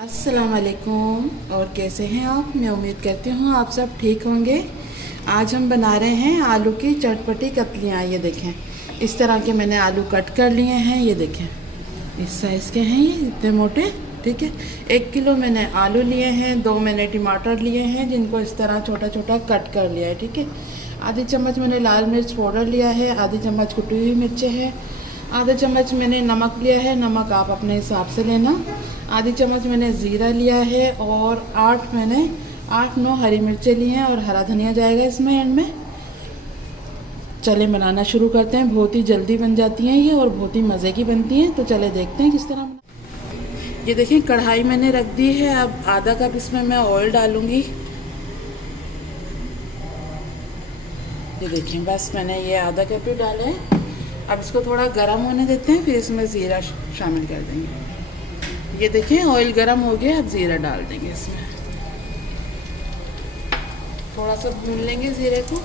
अस्सलाम वालेकुम। और कैसे हैं आप? मैं उम्मीद करती हूँ आप सब ठीक होंगे। आज हम बना रहे हैं आलू की चटपटी कतलियाँ। ये देखें, इस तरह के मैंने आलू कट कर लिए हैं। ये देखें, इस साइज़ के हैं ये, इतने मोटे। ठीक है, 1 किलो मैंने आलू लिए हैं, 2 मैंने टमाटर लिए हैं जिनको इस तरह छोटा छोटा कट कर लिया है। ठीक है, आधी चम्मच मैंने लाल मिर्च पाउडर लिया है, आधी चम्मच कुटी हुई मिर्चें हैं, आधा चम्मच मैंने नमक लिया है, नमक आप अपने हिसाब से लेना। आधी चम्मच मैंने ज़ीरा लिया है और 8-9 हरी मिर्चें ली हैं और हरा धनिया जाएगा इसमें एंड में। चले बनाना शुरू करते हैं। बहुत ही जल्दी बन जाती हैं ये और बहुत ही मज़े की बनती हैं। तो चले देखते हैं किस तरह। ये देखिए, कढ़ाई मैंने रख दी है। अब आधा कप इसमें मैं ऑयल डालूँगी। ये देखिए, बस मैंने ये आधा कप ही डाला है। अब इसको थोड़ा गर्म होने देते हैं, फिर इसमें ज़ीरा शामिल कर देंगे। ये देखिए, ऑयल गर्म हो गया। अब ज़ीरा डाल देंगे इसमें। थोड़ा सा भून लेंगे ज़ीरे को।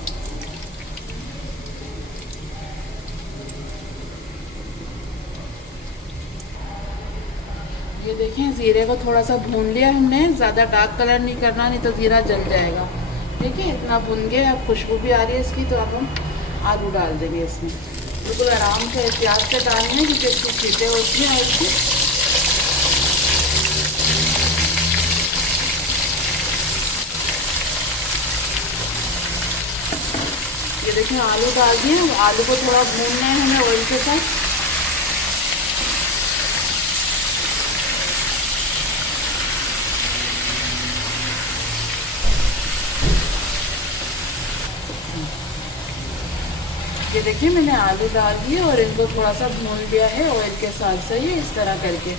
ये देखें, ज़ीरे को थोड़ा सा भून लिया हमने। ज़्यादा डार्क कलर नहीं करना, नहीं तो ज़ीरा जल जाएगा। ठीक है, इतना भून गया। अब खुशबू भी आ रही है इसकी। तो अब हम आलू डाल देंगे इसमें। बिल्कुल आराम से प्याज से डालना है क्योंकि इसकी सीटें होती हैं आलू की। ये देखिए, आलू डाल दिए। अब आलू को थोड़ा भूनना है हमें ऑयल के साथ। ये देखिए, मैंने आलू डाल दिए और इनको थोड़ा सा भून लिया है ऑयल के साथ से, ये इस तरह करके।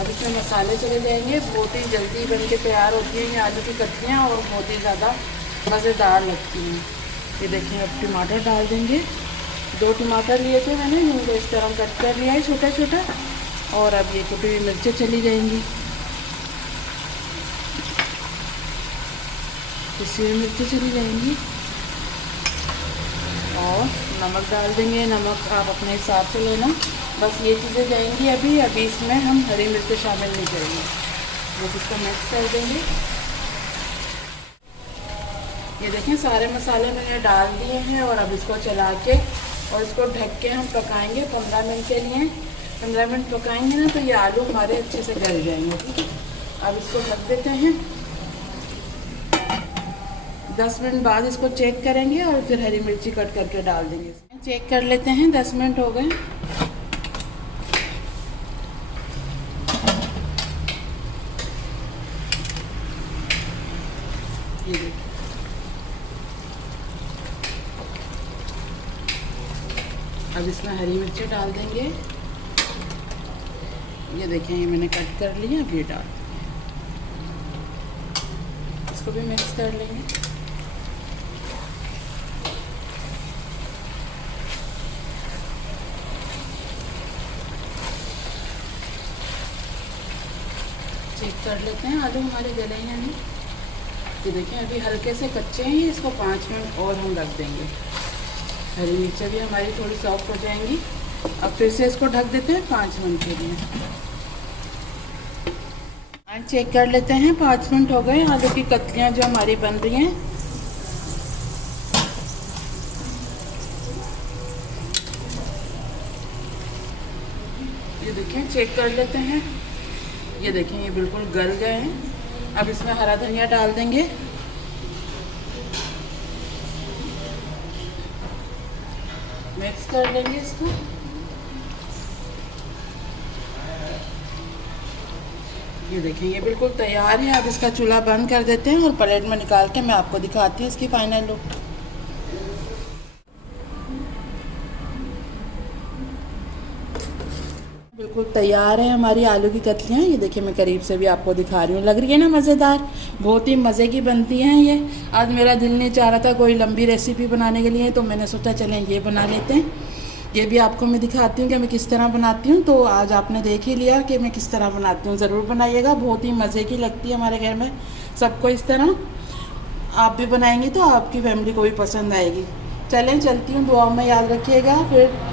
अब इसमें मसाले चले जाएंगे। बहुत ही जल्दी बन के तैयार होती हैं ये आलू की कतलियाँ और बहुत ही ज़्यादा मज़ेदार लगती हैं। ये देखिए, अब टमाटर डाल देंगे। 2 टमाटर लिए थे मैंने, इनको इस तरह कट कर लिया है छोटा छोटा। और अब ये कुटी हुई मिर्चें चली जाएंगी, पिसी हुई मिर्चें चली जाएंगी। और नमक डाल देंगे। नमक आप अपने हिसाब से लेना। बस ये चीज़ें जाएंगी अभी इसमें हम हरी मिर्च शामिल नहीं करेंगे। बस इसको मिक्स कर देंगे। ये देखें, सारे मसाले मैंने डाल दिए हैं और अब इसको चला के और इसको ढक के हम पकाएंगे 15 मिनट के लिए। 15 मिनट पकाएंगे ना तो ये आलू हमारे अच्छे से गल जाएंगे। ठीक है, अब इसको ढक देते हैं। 10 मिनट बाद इसको चेक करेंगे और फिर हरी मिर्ची कट करके डाल देंगे। चेक कर लेते हैं, 10 मिनट हो गए। ये देखिए, अब इसमें हरी मिर्ची डाल देंगे। ये देखें, ये मैंने कट कर लिया। अब ये डाल, इसको भी मिक्स कर लेंगे। चेक कर लेते हैं आलू हमारे गले या नहीं। ये देखें, अभी हल्के से कच्चे हैं। इसको 5 मिनट और हम रख देंगे। हरी मिर्चें भी हमारी थोड़ी सॉफ्ट हो जाएंगी। अब फिर से इसको ढक देते हैं 5 मिनट के लिए। चेक कर लेते हैं, 5 मिनट हो गए। आलू की कतलियाँ जो हमारी बन रही हैं। ये देखें, चेक कर लेते हैं। ये देखें, ये बिल्कुल गल गए हैं। अब इसमें हरा धनिया डाल देंगे। मिक्स कर लेंगे इसको। ये देखें, ये बिल्कुल तैयार है। अब इसका चूल्हा बंद कर देते हैं और प्लेट में निकाल के मैं आपको दिखाती हूँ इसकी फाइनल लुक। बिल्कुल तैयार है हमारी आलू की कतलियाँ। ये देखिए, मैं करीब से भी आपको दिखा रही हूँ। लग रही है ना मज़ेदार? बहुत ही मज़े की बनती हैं ये। आज मेरा दिल नहीं चाह रहा था कोई लंबी रेसिपी बनाने के लिए, तो मैंने सोचा चलें ये बना लेते हैं। ये भी आपको मैं दिखाती हूँ कि मैं किस तरह बनाती हूँ। तो आज आपने देख ही लिया कि मैं किस तरह बनाती हूँ। ज़रूर बनाइएगा, बहुत ही मज़े की लगती है हमारे घर में सबको इस तरह। आप भी बनाएंगी तो आपकी फैमिली को भी पसंद आएगी। चलें, चलती हूँ। दुआओं में याद रखिएगा। फिर